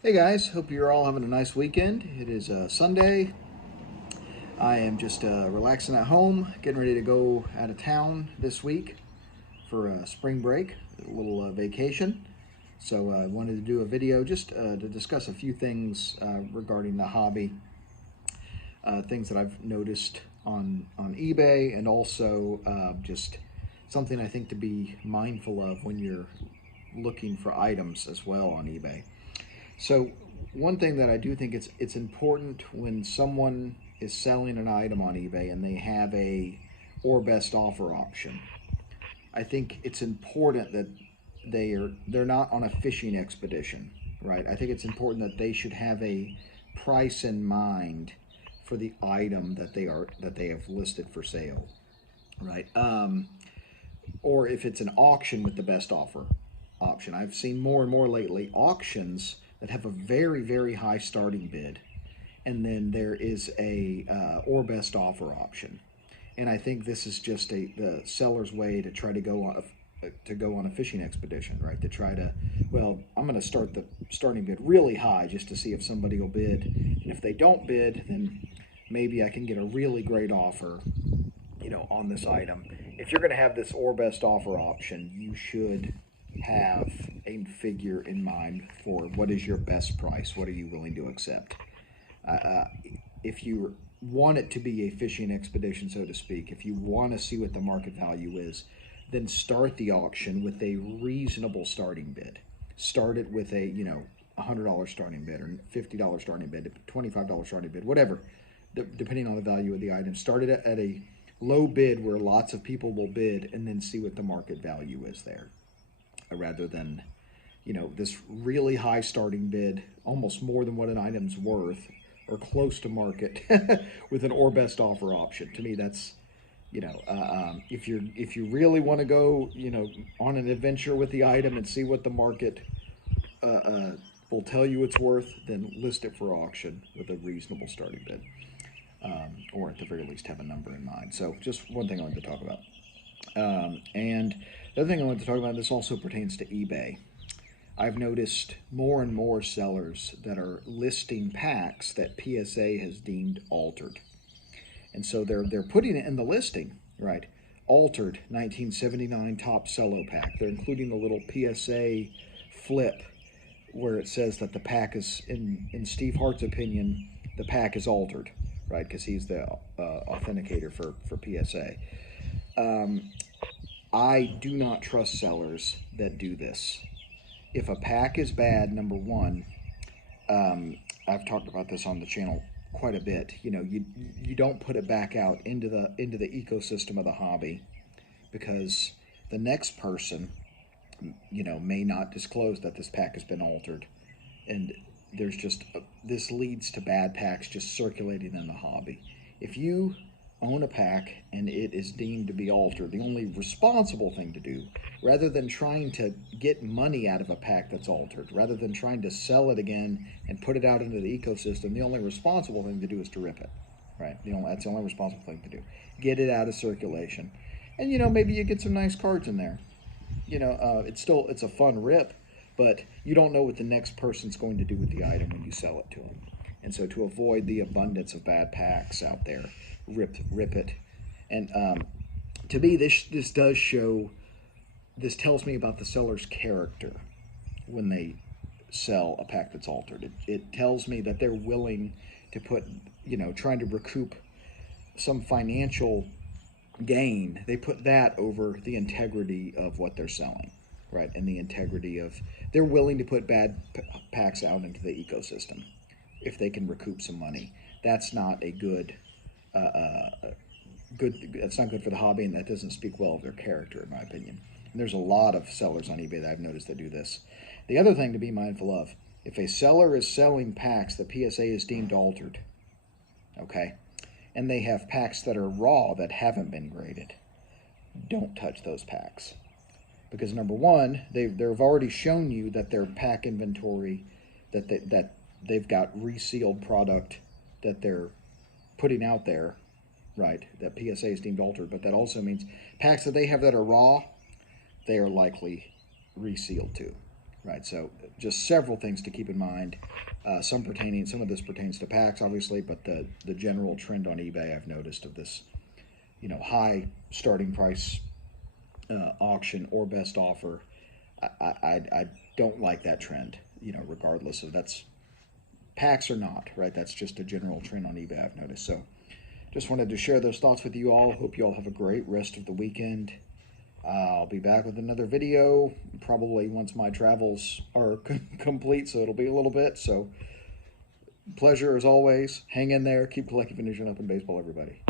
Hey guys, hope you're all having a nice weekend. It is Sunday. I am just relaxing at home, getting ready to go out of town this week for spring break, a little vacation. So I wanted to do a video just to discuss a few things regarding the hobby, things that I've noticed on eBay, and also just something I think to be mindful of when you're looking for items as well on eBay. So one thing that I do think it's important when someone is selling an item on eBay and they have a or best offer option. I think it's important that they're not on a fishing expedition, right? I think it's important that they should have a price in mind for the item that they have listed for sale, right? Or if it's an auction with the best offer option. I've seen more and more lately auctions that have a very high starting bid, and then there is a or best offer option. And I think this is just the seller's way to try to go on a fishing expedition, right? To try to, well, I'm going to start the starting bid really high just to see if somebody will bid, and if they don't bid, then maybe I can get a really great offer, on this item. If you're going to have this or best offer option, you should have a figure in mind for what is your best price. What are you willing to accept? If you want it to be a fishing expedition, so to speak, if you want to see what the market value is, then start the auction with a reasonable starting bid. Start it with a $100 starting bid or $50 starting bid, $25 starting bid, whatever, depending on the value of the item. Start it at a low bid where lots of people will bid, and then see what the market value is there, rather than this really high starting bid, almost more than what an item's worth, or close to market, with an or best offer option. To me, that's if you really want to go on an adventure with the item and see what the market uh, uh, will tell you it's worth, then list it for auction with a reasonable starting bid, or at the very least have a number in mind. So just one thing I wanted to talk about. And the other thing I wanted to talk about, this also pertains to eBay. I've noticed more and more sellers that are listing packs that PSA has deemed altered. And so they're putting it in the listing, right? Altered 1979 top cello pack. They're including the little PSA flip where it says that the pack is, in Steve Hart's opinion, the pack is altered, right? Because he's the authenticator for PSA. I do not trust sellers that do this. If a pack is bad, number one, um, I've talked about this on the channel quite a bit. You don't put it back out into the ecosystem of the hobby, because the next person, may not disclose that this pack has been altered, and there's just this leads to bad packs just circulating in the hobby. If you own a pack and it is deemed to be altered, the only responsible thing to do, rather than trying to get money out of a pack that's altered, rather than trying to sell it again and put it out into the ecosystem, the only responsible thing to do is to rip it, right? That's the only responsible thing to do. Get it out of circulation, and maybe you get some nice cards in there. It's a fun rip, but you don't know what the next person's going to do with the item when you sell it to them. And so, to avoid the abundance of bad packs out there, rip it. And to me, this does show. This tells me about the seller's character when they sell a pack that's altered. It tells me that they're willing to put, trying to recoup some financial gain. They put that over the integrity of what they're selling, right? And the integrity of, they're willing to put bad packs out into the ecosystem if they can recoup some money. That's not a uh, uh, that's not good for the hobby, and that doesn't speak well of their character, in my opinion. And there's a lot of sellers on eBay that I've noticed that do this. The other thing to be mindful of: if a seller is selling packs that PSA is deemed altered, okay, and they have packs that are raw that haven't been graded, don't touch those packs, because number one, they've already shown you that their pack inventory, that they've got resealed product that they're putting out there, right? That PSA is deemed altered, but that also means packs that they have that are raw, they are likely resealed too, right? So just several things to keep in mind. Some of this pertains to packs, obviously, but the general trend on eBay I've noticed of this, high starting price auction or best offer. I don't like that trend, regardless of that's packs or not, right? That's just a general trend on eBay I've noticed. So just wanted to share those thoughts with you all. Hope you all have a great rest of the weekend. I'll be back with another video probably once my travels are complete, so it'll be a little bit. So pleasure as always. Hang in there. Keep collecting, finishing up in baseball, everybody.